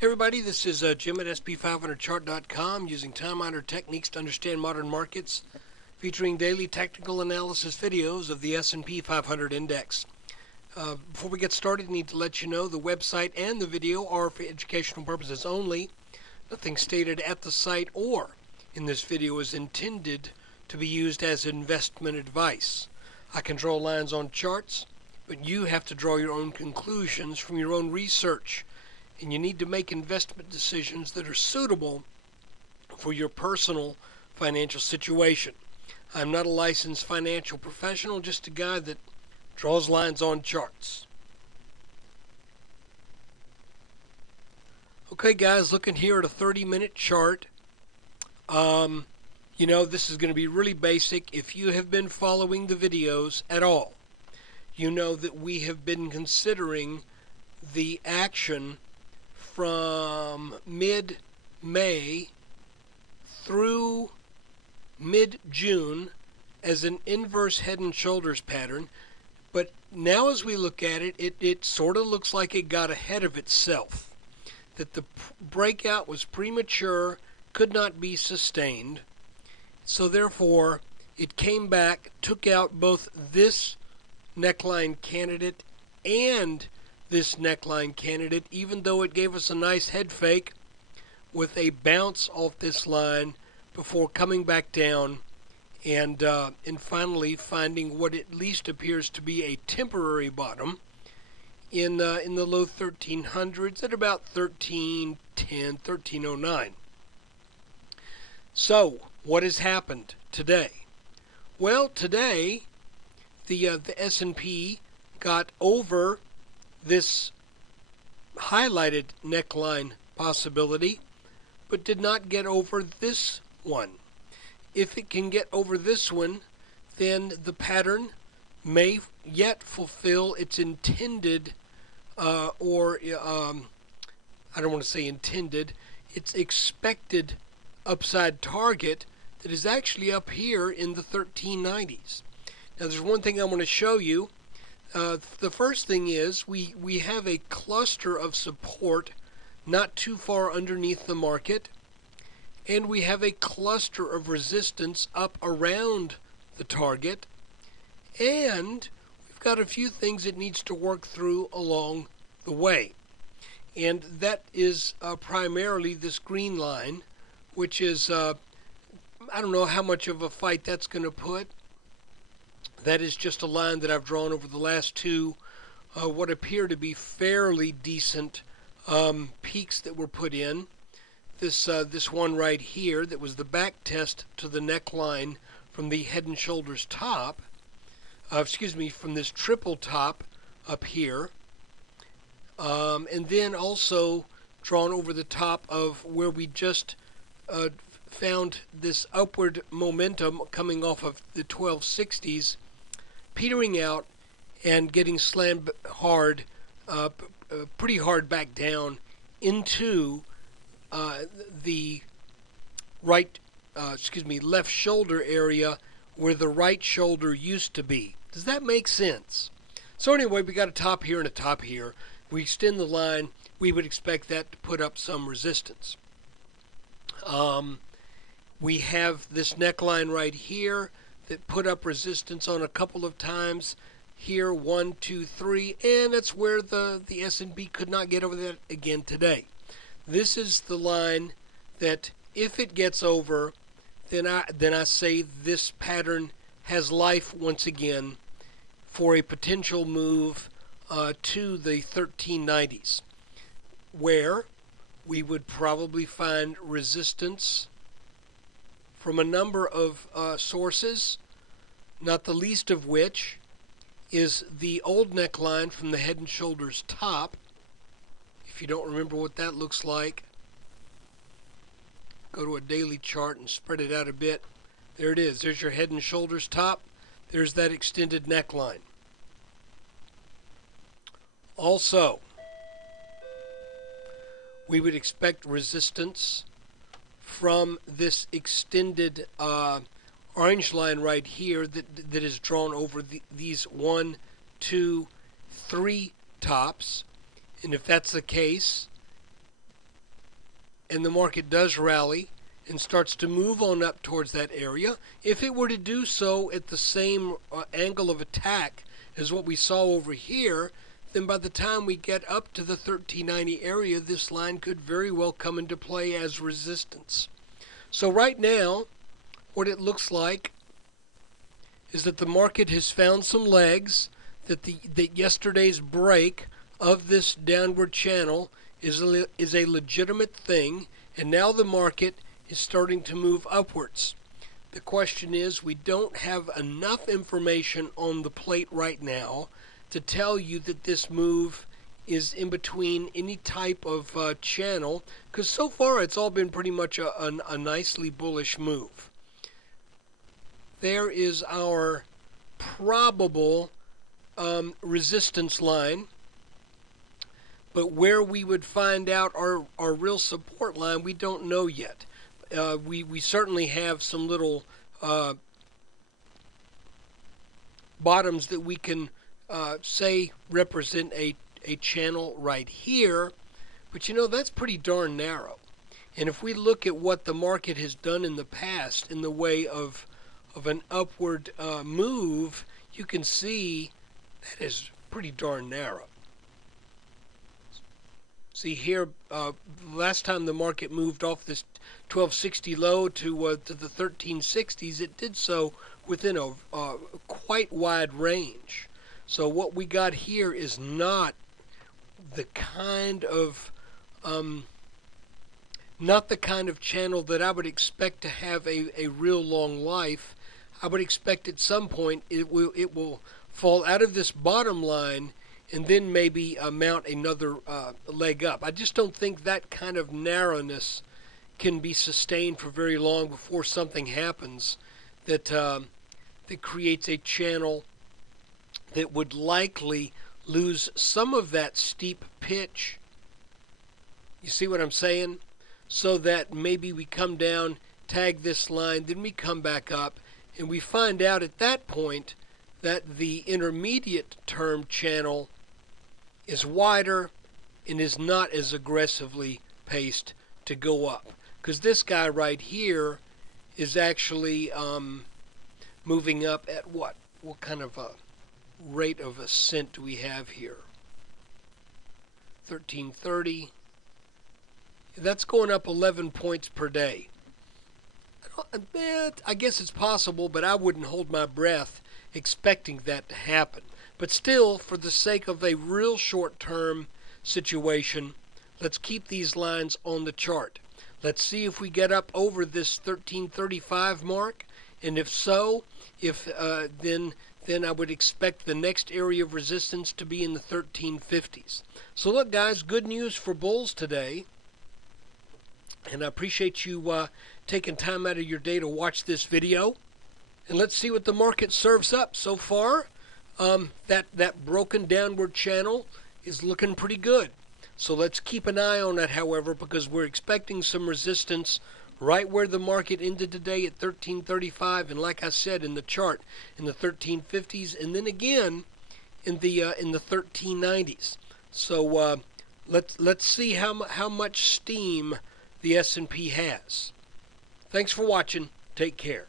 Hey everybody, this is Jim at SP500chart.com using time-honored techniques to understand modern markets, featuring daily technical analysis videos of the S&P 500 index. Before we get started, I need to let you know the website and the video are for educational purposes only. Nothing stated at the site or in this video is intended to be used as investment advice. I can draw lines on charts, but you have to draw your own conclusions from your own research. And you need to make investment decisions that are suitable for your personal financial situation. I'm not a licensed financial professional, just a guy that draws lines on charts. Okay guys, looking here at a 30-minute chart. This is going to be really basic. If you have been following the videos at all, you know that we have been considering the action from mid-May through mid-June as an inverse head and shoulders pattern. But now as we look at it, it sort of looks like it got ahead of itself. That the breakout was premature, could not be sustained. So therefore, it came back, took out both this neckline candidate and this neckline candidate, even though it gave us a nice head fake with a bounce off this line before coming back down and finally finding what at least appears to be a temporary bottom in the low 1300s at about 1310, 1309. So, what has happened today? Well, today the S&P got over this highlighted neckline possibility, but did not get over this one. If it can get over this one, then the pattern may yet fulfill its intended, I don't want to say intended, its expected upside target that is actually up here in the 1390s. Now there's one thing I want to show you. The first thing is we have a cluster of support not too far underneath the market, and we have a cluster of resistance up around the target, and we've got a few things it needs to work through along the way. And that is primarily this green line, which is, I don't know how much of a fight that's going to put. That is just a line that I've drawn over the last two, what appear to be fairly decent peaks that were put in. This one right here that was the back test to the neckline from the head and shoulders top, from this triple top up here. And then also drawn over the top of where we just found this upward momentum coming off of the 1260s, petering out and getting slammed hard, pretty hard back down into the left shoulder area where the right shoulder used to be. Does that make sense? So anyway, we got a top here and a top here. We extend the line, we would expect that to put up some resistance. We have this neckline right here that put up resistance on a couple of times. Here, 1, 2, 3, and that's where the S&P could not get over that again today. This is the line that if it gets over, then I say this pattern has life once again for a potential move to the 1390s, where we would probably find resistance from a number of sources, not the least of which is the old neckline from the head and shoulders top. If you don't remember what that looks like, go to a daily chart and spread it out a bit. There it is. There's your head and shoulders top. There's that extended neckline. Also, we would expect resistance from this extended orange line right here that is drawn over these 1, 2, 3 tops. And if that's the case, and the market does rally and starts to move on up towards that area, if it were to do so at the same angle of attack as what we saw over here, then by the time we get up to the 1390 area, this line could very well come into play as resistance. So right now, what it looks like is that the market has found some legs, that yesterday's break of this downward channel is a legitimate thing, and now the market is starting to move upwards. The question is, we don't have enough information on the plate right now to tell you that this move is in between any type of channel, because so far it's all been pretty much a nicely bullish move. There is our probable resistance line, but where we would find out our real support line, we don't know yet. We certainly have some little bottoms that we can say represent a channel right here, but you know, that's pretty darn narrow. And if we look at what the market has done in the past in the way of an upward move, you can see that is pretty darn narrow. See here, last time the market moved off this 1260 low to the 1360s, it did so within a quite wide range. So what we got here is not the kind of channel that I would expect to have a real long life. I would expect at some point it will fall out of this bottom line and then maybe mount another leg up. I just don't think that kind of narrowness can be sustained for very long before something happens that creates a channel that would likely lose some of that steep pitch. You see what I'm saying? So that maybe we come down, tag this line, then we come back up, and we find out at that point that the intermediate term channel is wider and is not as aggressively paced to go up. Because this guy right here is actually moving up at what? What kind of a rate of ascent do we have here? 1330. That's going up 11 points per day. I guess it's possible, but I wouldn't hold my breath expecting that to happen. But still, for the sake of a real short-term situation, let's keep these lines on the chart. Let's see if we get up over this 1335 mark, and if so, then I would expect the next area of resistance to be in the 1350s. So look, guys, good news for bulls today, and I appreciate you taking time out of your day to watch this video. And let's see what the market serves up so far. That broken downward channel is looking pretty good. So let's keep an eye on that, however, because we're expecting some resistance right where the market ended today at 1335, and like I said in the chart, in the 1350s, and then again in the 1390s. So let's see how much steam the S&P has. Thanks for watching. Take care.